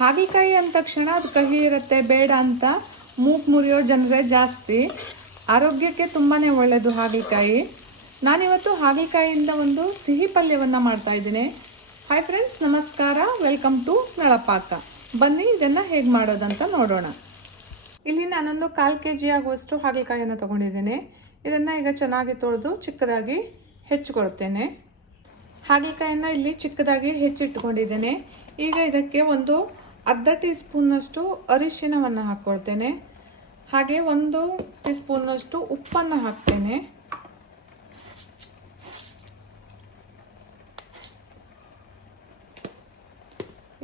ಹಾಗಲಕಾಯಿ ಅಂದ ತಕ್ಷಣ ಅದು ಕಹಿ ಇರುತ್ತೆ, ಬೇಡ ಅಂತ ಮೂಕ್ ಮುರಿಯೋ ಜನರೇ ಜಾಸ್ತಿ. ಆರೋಗ್ಯಕ್ಕೆ ತುಂಬಾ ಒಳ್ಳೆಯದು ಹಾಗಲಕಾಯಿ ನಾನಿವತ್ತು ಹಾಗಲಕಾಯಿಯಿಂದ ಒಂದು ಸಿಹಿ ಪಲ್ಯವನ್ನು ಮಾಡ್ತಾ ಇದ್ದೀನಿ. ಹಾಯ್ ಫ್ರೆಂಡ್ಸ್ ನಮಸ್ಕಾರ. ವೆಲ್ಕಮ್ ಟು ನಳಪಾಕ ಬನ್ನಿ, ಇದನ್ನು ಹೇಗೆ ಮಾಡೋದಂತ ನೋಡೋಣ. ಇಲ್ಲಿ ನಾನೊಂದು ಕಾಲು ಕೆ ಜಿ ಆಗುವಷ್ಟು ಹಾಗಲಕಾಯಿಯನ್ನು ತಗೊಂಡಿದ್ದೇನೆ. ಇದನ್ನು ಈಗ ಚೆನ್ನಾಗಿ ತೊಳೆದು ಚಿಕ್ಕದಾಗಿ ಹೆಚ್ಚಿಕೊಳ್ತೇನೆ ಹಾಗಲಕಾಯಿಯನ್ನು ಇಲ್ಲಿ ಚಿಕ್ಕದಾಗಿ ಹೆಚ್ಚಿಟ್ಕೊಂಡಿದ್ದೇನೆ. ಈಗ ಇದಕ್ಕೆ ಒಂದು ಅರ್ಧ ಟೀ ಸ್ಪೂನ್ನಷ್ಟು ಅರಿಶಿನವನ್ನು ಹಾಕ್ಕೊಳ್ತೇನೆ. ಹಾಗೆ ಒಂದು ಟೀ ಸ್ಪೂನ್ನಷ್ಟು ಉಪ್ಪನ್ನು ಹಾಕ್ತೇನೆ.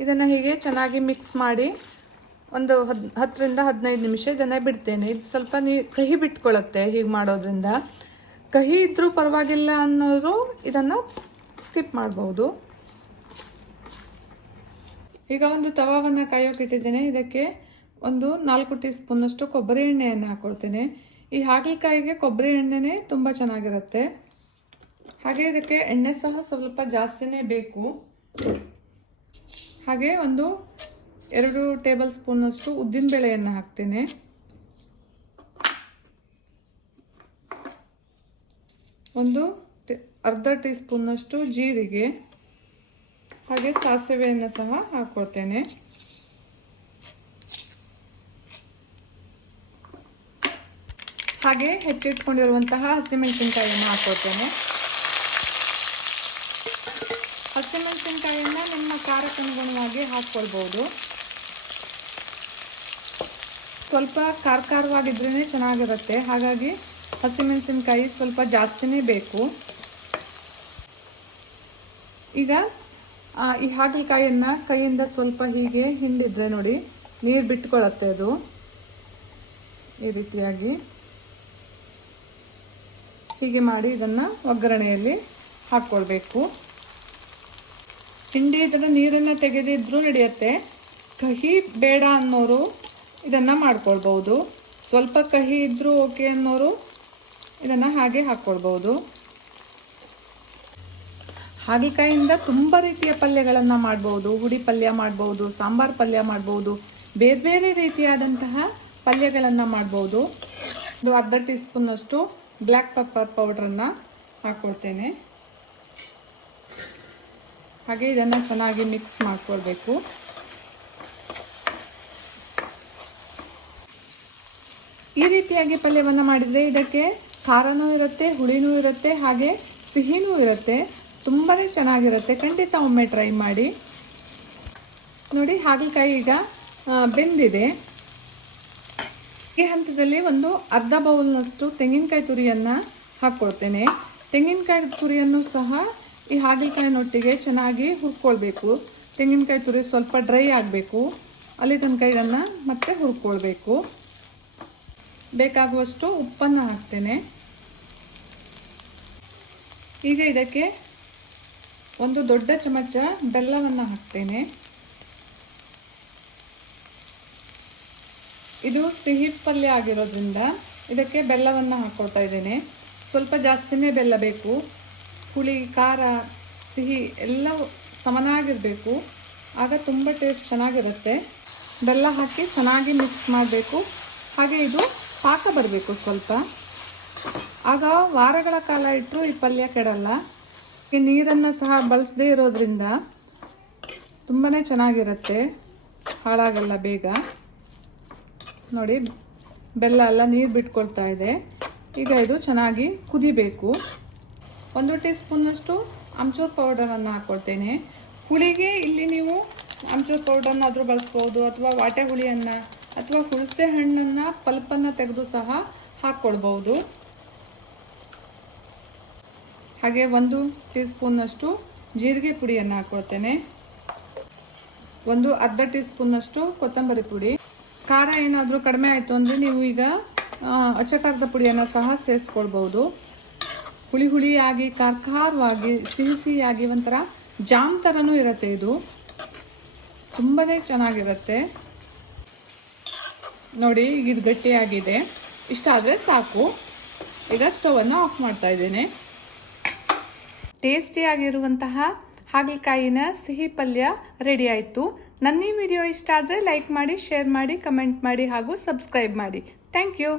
ಇದನ್ನು ಹೀಗೆ ಚೆನ್ನಾಗಿ ಮಿಕ್ಸ್ ಮಾಡಿ ಒಂದು ಹದ್, ಹತ್ತರಿಂದ ಹದಿನೈದು ನಿಮಿಷ ಇದನ್ನು ಬಿಡ್ತೇನೆ. ಇದು ಸ್ವಲ್ಪ ನೀ, ಕಹಿ ಬಿಟ್ಕೊಳ್ಳುತ್ತೆ ಹೀಗೆ ಮಾಡೋದ್ರಿಂದ. ಕಹಿ ಇದ್ದರೂ ಪರವಾಗಿಲ್ಲ ಅನ್ನೋರು ಇದನ್ನು ಸ್ಕಿಪ್ ಮಾಡ್ಬೋದು. ಈಗ ಒಂದು ತವಾವನ್ನು ಕಾಯೋಕೆ ಇಟ್ಟಿದ್ದೇನೆ. ಇದಕ್ಕೆ ಒಂದು ನಾಲ್ಕು ಟೀ ಸ್ಪೂನಷ್ಟು ಕೊಬ್ಬರಿ ಎಣ್ಣೆಯನ್ನು ಹಾಕ್ಕೊಳ್ತೇನೆ ಈ ಹಾಗಲಕಾಯಿಗೆ ಕೊಬ್ಬರಿ ಎಣ್ಣೆನೇ ತುಂಬ ಚೆನ್ನಾಗಿರುತ್ತೆ. ಹಾಗೆ ಇದಕ್ಕೆ ಎಣ್ಣೆ ಸಹ ಸ್ವಲ್ಪ ಜಾಸ್ತಿನೇ ಬೇಕು. ಹಾಗೆ ಒಂದು ಎರಡು ಟೇಬಲ್ ಸ್ಪೂನಷ್ಟು ಉದ್ದಿನಬೇಳೆಯನ್ನು ಹಾಕ್ತೇನೆ. ಒಂದು ಅರ್ಧ ಟೀ ಸ್ಪೂನಷ್ಟು ಜೀರಿಗೆ. ಹಾಗೆ ಸಾಸಿವೆಯನ್ನು ಸಹ ಹಾಕ್ಕೊಳ್ತೇನೆ ಹಾಗೆ ಹೆಚ್ಚಿಟ್ಕೊಂಡಿರುವಂತಹ ಹಸಿಮೆಣಸಿನಕಾಯಿಯನ್ನು ಹಾಕ್ಕೊಳ್ತೇನೆ ಹಸಿಮೆಣಸಿನಕಾಯಿಯನ್ನು ನಿಮ್ಮ ಖಾರಕ್ಕನುಗುಣವಾಗಿ ಹಾಕ್ಕೊಳ್ಬೋದು. ಸ್ವಲ್ಪ ಖಾರ ಖಾರವಾಗಿದ್ರೇ ಚೆನ್ನಾಗಿರುತ್ತೆ. ಹಾಗಾಗಿ ಹಸಿಮೆಣಸಿನಕಾಯಿ ಸ್ವಲ್ಪ ಜಾಸ್ತಿನೇ ಬೇಕು. ಈಗ ಈ ಹಾಗಲಕಾಯಿಯನ್ನು ಕೈಯಿಂದ ಸ್ವಲ್ಪ ಹೀಗೆ ಹಿಂಡಿದ್ರೆ ನೋಡಿ, ನೀರು ಬಿಟ್ಕೊಳ್ಳುತ್ತೆ ಅದು. ಈ ರೀತಿಯಾಗಿ ಹೀಗೆ ಮಾಡಿ ಇದನ್ನು ಒಗ್ಗರಣೆಯಲ್ಲಿ ಹಾಕ್ಕೊಳ್ಬೇಕು. ಹಿಂಡಿ ಇದರ ನೀರನ್ನು ತೆಗೆದಿದ್ರೂ ನಡೆಯುತ್ತೆ. ಕಹಿ ಬೇಡ ಅನ್ನೋರು ಇದನ್ನು ಮಾಡ್ಕೊಳ್ಬೋದು ಸ್ವಲ್ಪ ಕಹಿ ಇದ್ರೂ ಓಕೆ ಅನ್ನೋರು ಇದನ್ನು ಹಾಗೆ ಹಾಕ್ಕೊಳ್ಬೋದು ಹಾಗಲಕಾಯಿಂದ ತುಂಬ ರೀತಿಯ ಪಲ್ಯಗಳನ್ನು ಮಾಡ್ಬೋದು, ಹುಡಿ ಪಲ್ಯ ಮಾಡ್ಬೋದು, ಸಾಂಬಾರ್ ಪಲ್ಯ ಮಾಡ್ಬೋದು, ಬೇರೆ ಬೇರೆ ರೀತಿಯಾದಂತಹ ಪಲ್ಯಗಳನ್ನು ಮಾಡ್ಬೋದು. ಒಂದು ಅರ್ಧ ಟೀ ಸ್ಪೂನಷ್ಟು ಬ್ಲ್ಯಾಕ್ ಪೆಪ್ಪರ್ ಪೌಡ್ರನ್ನು ಹಾಕ್ಕೊಡ್ತೇನೆ ಹಾಗೆ ಇದನ್ನು ಚೆನ್ನಾಗಿ ಮಿಕ್ಸ್ ಮಾಡ್ಕೊಳ್ಬೇಕು. ಈ ರೀತಿಯಾಗಿ ಪಲ್ಯವನ್ನು ಮಾಡಿದರೆ ಇದಕ್ಕೆ ಖಾರನೂ ಇರುತ್ತೆ, ಹುಳಿನೂ ಇರುತ್ತೆ, ಹಾಗೆ ಸಿಹಿನೂ ಇರುತ್ತೆ. ತುಂಬಾ ಚೆನ್ನಾಗಿರುತ್ತೆ. ಖಂಡಿತ ಒಮ್ಮೆ ಟ್ರೈ ಮಾಡಿ. ನೋಡಿ, ಹಾಗಲಕಾಯಿ ಈಗ ಬೆಂದಿದೆ. ಈ ಹಂತದಲ್ಲಿ ಒಂದು ಅರ್ಧ ಬೌಲ್ನಷ್ಟು ತೆಂಗಿನಕಾಯಿ ತುರಿಯನ್ನು ಹಾಕ್ಕೊಳ್ತೇನೆ. ತೆಂಗಿನಕಾಯಿ ತುರಿಯನ್ನು ಸಹ ಈ ಹಾಗಲಕಾಯಿನೊಟ್ಟಿಗೆ ಚೆನ್ನಾಗಿ ಹುರ್ಕೊಳ್ಬೇಕು. ತೆಂಗಿನಕಾಯಿ ತುರಿ ಸ್ವಲ್ಪ ಡ್ರೈ ಆಗಬೇಕು. ಅಲ್ಲಿ ತನಕ ಇದನ್ನು ಮತ್ತೆ ಹುರ್ಕೊಳ್ಬೇಕು. ಬೇಕಾಗುವಷ್ಟು ಉಪ್ಪನ್ನು ಹಾಕ್ತೇನೆ. ಈಗ ಇದಕ್ಕೆ ಒಂದು ದೊಡ್ಡ ಚಮಚ ಬೆಲ್ಲವನ್ನು ಹಾಕ್ತೇನೆ. ಇದು ಸಿಹಿ ಪಲ್ಯ ಆಗಿರೋದ್ರಿಂದ ಇದಕ್ಕೆ ಬೆಲ್ಲವನ್ನು ಹಾಕ್ಕೊಳ್ತಾ ಇದ್ದೇನೆ. ಸ್ವಲ್ಪ ಜಾಸ್ತಿನೇ ಬೆಲ್ಲ ಬೇಕು. ಹುಳಿ, ಖಾರ, ಸಿಹಿ ಎಲ್ಲ ಸಮನಾಗಿರಬೇಕು. ಆಗ ತುಂಬ ಟೇಸ್ಟ್ ಚೆನ್ನಾಗಿರುತ್ತೆ. ಬೆಲ್ಲ ಹಾಕಿ ಚೆನ್ನಾಗಿ ಮಿಕ್ಸ್ ಮಾಡಬೇಕು. ಹಾಗೆ ಇದು ಪಾಕ ಬರಬೇಕು ಸ್ವಲ್ಪ. ಆಗ ವಾರಗಳ ಕಾಲ ಇಟ್ಟರೂ ಈ ಪಲ್ಯ ಕೆಡಲ್ಲ. ನೀರನ್ನು ಸಹ ಬಳಸದೇ ಇರೋದ್ರಿಂದ ತುಂಬಾ ಚೆನ್ನಾಗಿರುತ್ತೆ, ಹಾಳಾಗಲ್ಲ ಬೇಗ. ನೋಡಿ, ಬೆಲ್ಲ ಎಲ್ಲ ನೀರು ಬಿಟ್ಕೊಳ್ತಾ ಇದೆ. ಈಗ ಇದು ಚೆನ್ನಾಗಿ ಕುದಿಬೇಕು. ಒಂದು ಟೀ ಸ್ಪೂನಷ್ಟು ಆಮ್ಚೂರ್ ಪೌಡರನ್ನು ಹಾಕ್ಕೊಳ್ತೇನೆ ಹುಳಿಗೆ ಇಲ್ಲಿ ನೀವು ಆಮ್ಚೂರ್ ಪೌಡರ್ನಾದರೂ ಬಳಸ್ಬೋದು, ಅಥವಾ ವಾಟೆ ಹುಳಿಯನ್ನು, ಅಥವಾ ಹುಳಸೆ ಹಣ್ಣನ್ನು ಪಲ್ಪನ್ನು ತೆಗೆದು ಸಹ ಹಾಕ್ಕೊಳ್ಬೋದು. ಹಾಗೆ ಒಂದು ಟೀ ಸ್ಪೂನ್ನಷ್ಟು ಜೀರಿಗೆ ಪುಡಿಯನ್ನು ಹಾಕ್ಕೊಳ್ತೇನೆ ಒಂದು ಅರ್ಧ ಟೀ ಸ್ಪೂನ್ನಷ್ಟು ಕೊತ್ತಂಬರಿ ಪುಡಿ. ಖಾರ ಏನಾದರೂ ಕಡಿಮೆ ಆಯಿತು ಅಂದರೆ ನೀವು ಈಗ ಅಚ್ಚಕಾರದ ಪುಡಿಯನ್ನು ಸಹ ಸೇರಿಸ್ಕೊಳ್ಬೋದು ಹುಳಿ ಹುಳಿಯಾಗಿ ಖಾರ ಖಾರವಾಗಿ ಸಿಹಿ ಸಿಹಿಯಾಗಿ ಒಂಥರ ಜಾಮ್ ಥರನೂ ಇರುತ್ತೆ ಇದು. ತುಂಬಾ ಚೆನ್ನಾಗಿರುತ್ತೆ. ನೋಡಿ ಈಗ ಇದು ಗಟ್ಟಿಯಾಗಿದೆ. ಇಷ್ಟ ಆದರೆ ಸಾಕು. ಈಗ ಸ್ಟವನ್ನು ಆಫ್ ಮಾಡ್ತಾ ಇದ್ದೇನೆ. ಟೇಸ್ಟಿಯಾಗಿರುವಂತಹ ಹಾಗಲಕಾಯಿನ ಸಿಹಿ ಪಲ್ಯ ರೆಡಿ ಆಯಿತು. ನನ್ನ ಈ ವಿಡಿಯೋ ಇಷ್ಟ ಆದರೆ ಲೈಕ್ ಮಾಡಿ ಶೇರ್ ಮಾಡಿ ಕಮೆಂಟ್ ಮಾಡಿ ಹಾಗೂ ಸಬ್ಸ್ಕ್ರೈಬ್ ಮಾಡಿ. Thank you